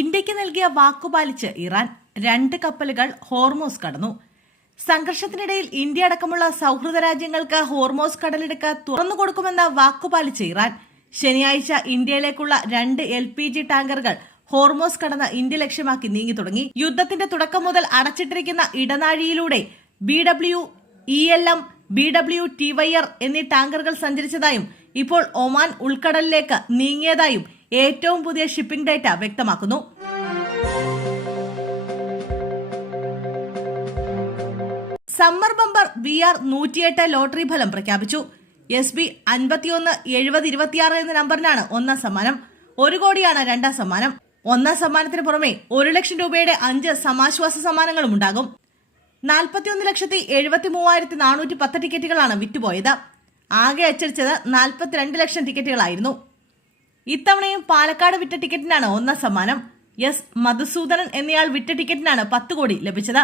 ഇന്ത്യക്ക് നൽകിയ വാക്കുപാലിച്ച് ഇറാൻ 2 കപ്പലുകൾ ഹോർമോസ് കടന്നു. സംഘർഷത്തിനിടയിൽ ഇന്ത്യ അടക്കമുള്ള സൗഹൃദ രാജ്യങ്ങൾക്ക് ഹോർമോസ് കടലിടുക്ക് തുറന്നുകൊടുക്കുമെന്ന വാക്കുപാലിച്ച് ഇറാൻ. ശനിയാഴ്ച ഇന്ത്യയിലേക്കുള്ള 2 LPG ടാങ്കറുകൾ ഹോർമോസ് കടന്ന് ഇന്ത്യ ലക്ഷ്യമാക്കി നീങ്ങി തുടങ്ങി. യുദ്ധത്തിന്റെ തുടക്കം മുതൽ അടച്ചിട്ടിരിക്കുന്ന ഇടനാഴിയിലൂടെ BW ELM, BW TYR എന്നീ ടാങ്കറുകൾ സഞ്ചരിച്ചതായും ഇപ്പോൾ ഒമാൻ ഉൾക്കടലിലേക്ക് നീങ്ങിയതായും ഏറ്റവും പുതിയ ഷിപ്പിംഗ് ഡേറ്റ വ്യക്തമാക്കുന്നു. സമ്മർ ബമ്പർ VR 108 ലോട്ടറി ഫലം പ്രഖ്യാപിച്ചു. SB 517026 എന്ന നമ്പറിനാണ് ഒന്നാം സമ്മാനം. 1 കോടിയാണ് രണ്ടാം സമ്മാനം. ഒന്നാം സമ്മാനത്തിന് പുറമെ 1 ലക്ഷം രൂപയുടെ 5 സമാശ്വാസ സമ്മാനങ്ങളും ഉണ്ടാകും. 41,73,410 ടിക്കറ്റുകളാണ് വിറ്റുപോയത്. ആകെ അച്ചടിച്ചത് 42 ലക്ഷം ടിക്കറ്റുകളായിരുന്നു. ഇത്തവണയും പാലക്കാട് വിറ്റ ടിക്കറ്റിനാണ് ഒന്നാം സമ്മാനം. S മധുസൂദനൻ എന്നയാൾ വിറ്റ ടിക്കറ്റിനാണ് 10 കോടി ലഭിച്ചത്.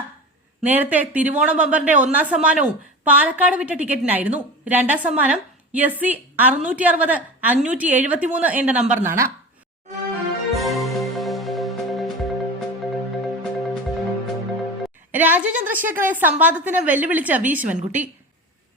നേരത്തെ തിരുവോണം ബമ്പറിന്റെ ഒന്നാം സമ്മാനവും പാലക്കാട് വിറ്റ ടിക്കറ്റിനായിരുന്നു. രണ്ടാം സമ്മാനം SC 660 573 എന്ന നമ്പറിനാണ്. രാജീവ് ചന്ദ്രശേഖറെ സംവാദത്തിന് വെല്ലുവിളിച്ച വി ശിവൻകുട്ടി.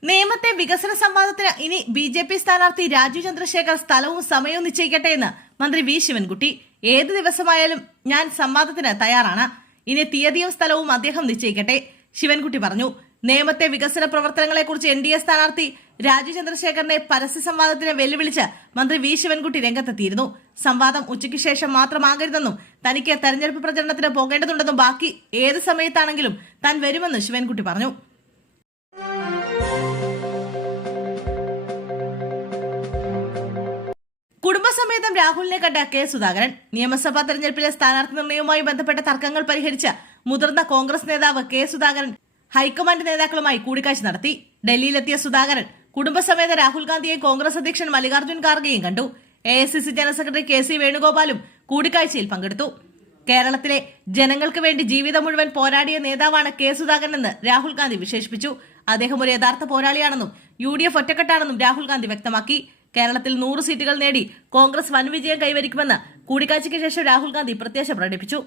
നേമത്തെ വികസന സംവാദത്തിന് ഇനി BJP സ്ഥാനാർത്ഥി രാജീവ് ചന്ദ്രശേഖർ സ്ഥലവും സമയവും നിശ്ചയിക്കട്ടെ എന്ന് മന്ത്രി വി ശിവൻകുട്ടി. ഏത് ദിവസമായാലും ഞാൻ സംവാദത്തിന് തയ്യാറാണ്. ഇനി തീയതിയും സ്ഥലവും അദ്ദേഹം നിശ്ചയിക്കട്ടെ, ശിവൻകുട്ടി പറഞ്ഞു. നേമത്തെ വികസന പ്രവർത്തനങ്ങളെക്കുറിച്ച് NDA സ്ഥാനാർത്ഥി രാജീവ് ചന്ദ്രശേഖറിനെ പരസ്യ സംവാദത്തിന് വെല്ലുവിളിച്ച് മന്ത്രി വി ശിവൻകുട്ടി രംഗത്തെത്തിയിരുന്നു. സംവാദം ഉച്ചയ്ക്ക് ശേഷം മാത്രമാകരുതെന്നും തനിക്ക് തെരഞ്ഞെടുപ്പ് പ്രചരണത്തിന് പോകേണ്ടതുണ്ടെന്നും ബാക്കി ഏത് സമയത്താണെങ്കിലും താൻ വരുമെന്ന് ശിവൻകുട്ടി പറഞ്ഞു. കുടുംബസമേതം രാഹുലിനെ കണ്ട കെ സുധാകരൻ. നിയമസഭാ തെരഞ്ഞെടുപ്പിലെ സ്ഥാനാർത്ഥി നിർണയവുമായി ബന്ധപ്പെട്ട തർക്കങ്ങൾ പരിഹരിച്ച് മുതിർന്ന കോൺഗ്രസ് നേതാവ് കെ സുധാകരൻ ഹൈക്കമാൻഡ് നേതാക്കളുമായി കൂടിക്കാഴ്ച നടത്തി. ഡൽഹിയിലെത്തിയ സുധാകരൻ കുടുംബസമേത രാഹുൽ ഗാന്ധിയെയും കോൺഗ്രസ് അധ്യക്ഷൻ മല്ലികാർജ്ജുൻ ഖാർഗെയും കണ്ടു. AICC ജനറൽ സെക്രട്ടറി KC വേണുഗോപാലും കൂടിക്കാഴ്ചയിൽ പങ്കെടുത്തു. കേരളത്തിലെ ജനങ്ങൾക്ക് വേണ്ടി ജീവിതം മുഴുവൻ പോരാടിയ നേതാവാണ് കെ സുധാകരൻ എന്ന് രാഹുൽ ഗാന്ധി വിശേഷിപ്പിച്ചു. അദ്ദേഹം ഒരു യഥാർത്ഥ പോരാളിയാണെന്നും UDF ഒറ്റക്കെട്ടാണെന്നും രാഹുൽ ഗാന്ധി വ്യക്തമാക്കി. കേരളത്തിൽ 100 സീറ്റുകൾ നേടി കോൺഗ്രസ് വൻ വിജയം കൈവരിക്കുമെന്ന് കൂടിക്കാഴ്ചയ്ക്ക് ശേഷം രാഹുൽ ഗാന്ധി പ്രത്യാശ പ്രകടിപ്പിച്ചു.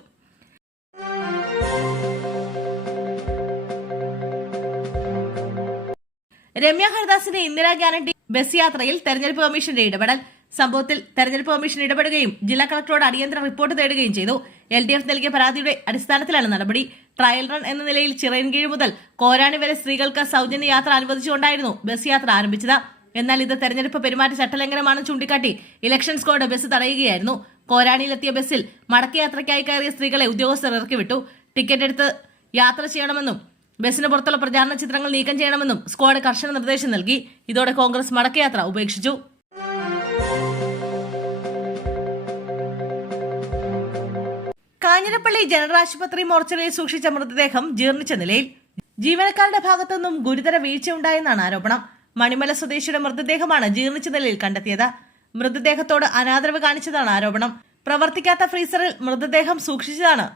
രമ്യ ഹരിദാസിന്റെ ഇന്ദിരാ ഗ്യാരണ്ടി ബസ് യാത്രയിൽ തെരഞ്ഞെടുപ്പ് കമ്മീഷന്റെ ഇടപെടൽ. സംഭവത്തിൽ തെരഞ്ഞെടുപ്പ് കമ്മീഷൻ ഇടപെടുകയും ജില്ലാ കളക്ടറോട് അടിയന്തര റിപ്പോർട്ട് തേടുകയും ചെയ്തു. LDF നൽകിയ പരാതിയുടെ അടിസ്ഥാനത്തിലാണ് നടപടി. ട്രയൽ റൺ എന്ന നിലയിൽ ചിറയൻകീഴ് മുതൽ കോരാണി വരെ സ്ത്രീകൾക്ക് സൗജന്യ യാത്ര അനുവദിച്ചുകൊണ്ടായിരുന്നു ബസ് യാത്ര ആരംഭിച്ചത്. എന്നാൽ ഇത് തെരഞ്ഞെടുപ്പ് പെരുമാറ്റ ചട്ടലംഘനമാണെന്ന് ചൂണ്ടിക്കാട്ടി ഇലക്ഷൻ സ്ക്വാഡ് ബസ് തടയുകയായിരുന്നു. കോരാണിയിലെത്തിയ ബസ്സിൽ മടക്കയാത്രയ്ക്കായി കയറിയ സ്ത്രീകളെ ഉദ്യോഗസ്ഥർ ഇറക്കിവിട്ടു. ടിക്കറ്റ് എടുത്ത് യാത്ര ചെയ്യണമെന്നും ബസിന് പുറത്തുള്ള പ്രചാരണ ചിത്രങ്ങൾ നീക്കം ചെയ്യണമെന്നും സ്ക്വാഡ് കർശന നിർദ്ദേശം നൽകി. ഇതോടെ കോൺഗ്രസ് മടക്കയാത്ര ഉപേക്ഷിച്ചു. കാഞ്ഞിരപ്പള്ളി ജനറൽ ആശുപത്രി മോർച്ചറിയിൽ സൂക്ഷിച്ച മൃതദേഹം ജീർണിച്ച നിലയിൽ. ജീവനക്കാരുടെ ഭാഗത്തുനിന്നും ഗുരുതര വീഴ്ചയുണ്ടായെന്നാണ് ആരോപണം. മണിമല സ്വദേശിയുടെ മൃതദേഹമാണ് ജീർണിച്ച നിലയിൽ കണ്ടെത്തിയത്. മൃതദേഹത്തോട് അനാദരവ് കാണിച്ചതാണ് ആരോപണം. പ്രവർത്തിക്കാത്ത ഫ്രീസറിൽ മൃതദേഹം സൂക്ഷിച്ചതാണ്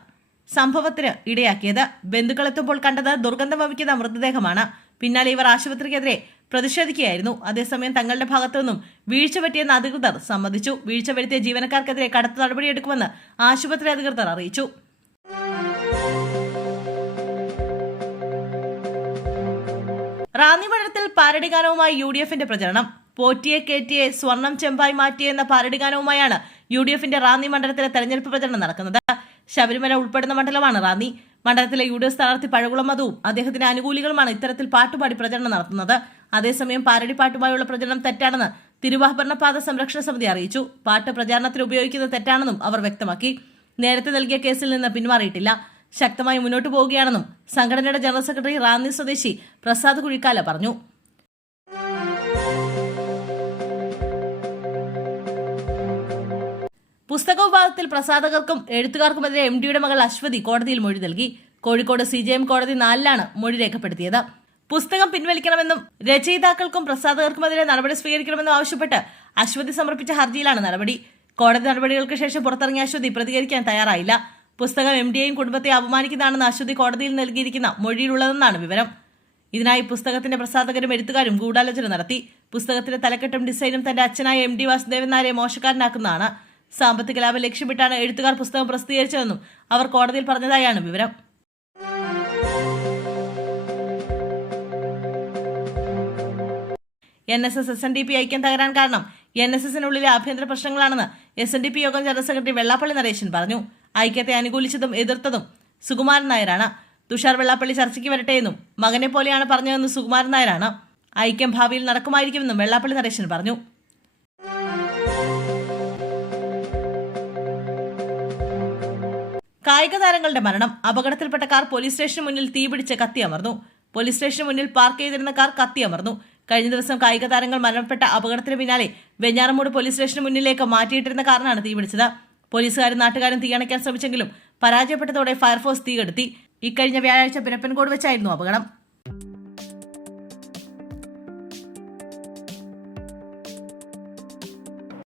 സംഭവത്തിന് ഇടയാക്കിയത്. ബന്ധുക്കളെത്തുമ്പോൾ കണ്ടത് ദുർഗന്ധം വമിക്കുന്ന മൃതദേഹമാണ്. പിന്നാലെ ഇവർ ആശുപത്രിക്കെതിരെ പ്രതിഷേധിക്കുകയായിരുന്നു. അതേസമയം തങ്ങളുടെ ഭാഗത്തുനിന്നും വീഴ്ച പറ്റിയെന്ന് അധികൃതർ സമ്മതിച്ചു. വീഴ്ച വരുത്തിയ ജീവനക്കാർക്കെതിരെ കടുത്ത നടപടിയെടുക്കുമെന്ന് ആശുപത്രി അധികൃതർ അറിയിച്ചു. റാന്നി മണ്ഡലത്തിൽ പാരഡി ഗാനവുമായി UDFന്റെ പ്രചരണം. പോറ്റിയെ കേറ്റിയെ സ്വർണം ചെമ്പായി മാറ്റിയെന്ന പാരഡി ഗാനവുമായാണ് UDFന്റെ റാന്നി മണ്ഡലത്തിലെ തെരഞ്ഞെടുപ്പ് പ്രചരണം നടക്കുന്നത്. ശബരിമല ഉൾപ്പെടുന്ന മണ്ഡലമാണ് റാന്നി. മണ്ഡലത്തിലെ UDF സ്ഥാനാർത്ഥി പഴകുളം മധുവും അദ്ദേഹത്തിന്റെ അനുകൂലികളുമാണ് ഇത്തരത്തിൽ പാട്ടുപാടി പ്രചരണം നടത്തുന്നത്. അതേസമയം പാരഡി പാട്ടുമായുള്ള പ്രചരണം തെറ്റാണെന്ന് തിരുവാഭരണപാത സംരക്ഷണ സമിതി അറിയിച്ചു. പാട്ട് പ്രചാരണത്തിന് ഉപയോഗിക്കുന്നത് തെറ്റാണെന്നും അവർ വ്യക്തമാക്കി. നേരത്തെ നൽകിയ കേസിൽ നിന്ന് പിന്മാറിയിട്ടില്ല, ശക്തമായി മുന്നോട്ടു പോവുകയാണെന്നും സംഘടനയുടെ ജനറൽ സെക്രട്ടറി റാന്നി സ്വദേശി പ്രസാദ് കുഴിക്കാല പറഞ്ഞു. പുസ്തക വിവാദത്തിൽ പ്രസാധകർക്കും എഴുത്തുകാർക്കുമെതിരെ MDയുടെ മകൾ അശ്വതി കോടതിയിൽ മൊഴി നൽകി. കോഴിക്കോട് CJM കോടതി 4-ലാണ് മൊഴി രേഖപ്പെടുത്തിയത്. പുസ്തകം പിൻവലിക്കണമെന്നും രചയിതാക്കൾക്കും പ്രസാധകർക്കുമെതിരെ നടപടി സ്വീകരിക്കണമെന്നും ആവശ്യപ്പെട്ട് അശ്വതി സമർപ്പിച്ച ഹർജിയിലാണ് നടപടി. കോടതി നടപടികൾക്ക് ശേഷം പുറത്തിറങ്ങിയ അശ്വതി പ്രതികരിക്കാൻ തയ്യാറായില്ല. പുസ്തകം MDയെയും കുടുംബത്തെ അപമാനിക്കുന്നതാണെന്ന് അശ്വതി കോടതിയിൽ നൽകിയിരിക്കുന്ന മൊഴിയിലുള്ളതെന്നാണ് വിവരം. ഇതിനായി പുസ്തകത്തിന്റെ പ്രസാധകരും എഴുത്തുകാരും ഗൂഢാലോചന നടത്തി. പുസ്തകത്തിന്റെ തലക്കെട്ടും ഡിസൈനും തന്റെ അച്ഛനായ MD വാസുദേവൻ നായരെ മോശക്കാരനാക്കുന്നതാണ്. സാമ്പത്തിക ലാഭം ലക്ഷ്യമിട്ടാണ് എഴുത്തുകാർ പുസ്തകം പ്രസിദ്ധീകരിച്ചതെന്നും അവർ കോടതിയിൽ പറഞ്ഞതായാണ് വിവരം. NSS SNDP ഐക്യം തകരാൻ കാരണം NSSനുള്ളിലെ ആഭ്യന്തര പ്രശ്നങ്ങളാണെന്ന് SNDP യോഗം ജനറൽ സെക്രട്ടറി വെള്ളാപ്പള്ളി നരേശൻ പറഞ്ഞു. ഐക്യത്തെ അനുകൂലിച്ചതും എതിർത്തതും സുകുമാരൻ നായരാണ്. തുഷാർ വെള്ളാപ്പള്ളി ചർച്ചയ്ക്ക് വരട്ടെയെന്നും മകനെ പോലെയാണ് പറഞ്ഞതെന്നും സുകുമാരൻ നായരാണ്. ഐക്യം ഭാവിയിൽ നടക്കുമായിരിക്കുമെന്നും വെള്ളാപ്പള്ളി നരേശൻ പറഞ്ഞു. കായിക താരങ്ങളുടെ മരണം. അപകടത്തിൽപ്പെട്ട കാർ പോലീസ് സ്റ്റേഷന് മുന്നിൽ തീപിടിച്ച് കത്തിയമർന്നു. പോലീസ് സ്റ്റേഷന് മുന്നിൽ പാർക്ക് ചെയ്തിരുന്ന കാർ കത്തിയമർന്നു. കഴിഞ്ഞ ദിവസം കായിക താരങ്ങൾ മരണപ്പെട്ട അപകടത്തിന് പിന്നാലെ വെഞ്ഞാറമൂട് പോലീസ് സ്റ്റേഷന് മുന്നിലേക്ക് മാറ്റിയിട്ടിരുന്ന കാറിനാണ് തീപിടിച്ചത്. പോലീസുകാരും നാട്ടുകാരും തീയണയ്ക്കാൻ ശ്രമിച്ചെങ്കിലും പരാജയപ്പെട്ടതോടെ ഫയർഫോഴ്സ് തീകെടുത്തി. ഇക്കഴിഞ്ഞ വ്യാഴാഴ്ച പിരപ്പൻകോട് വെച്ചായിരുന്നു അപകടം.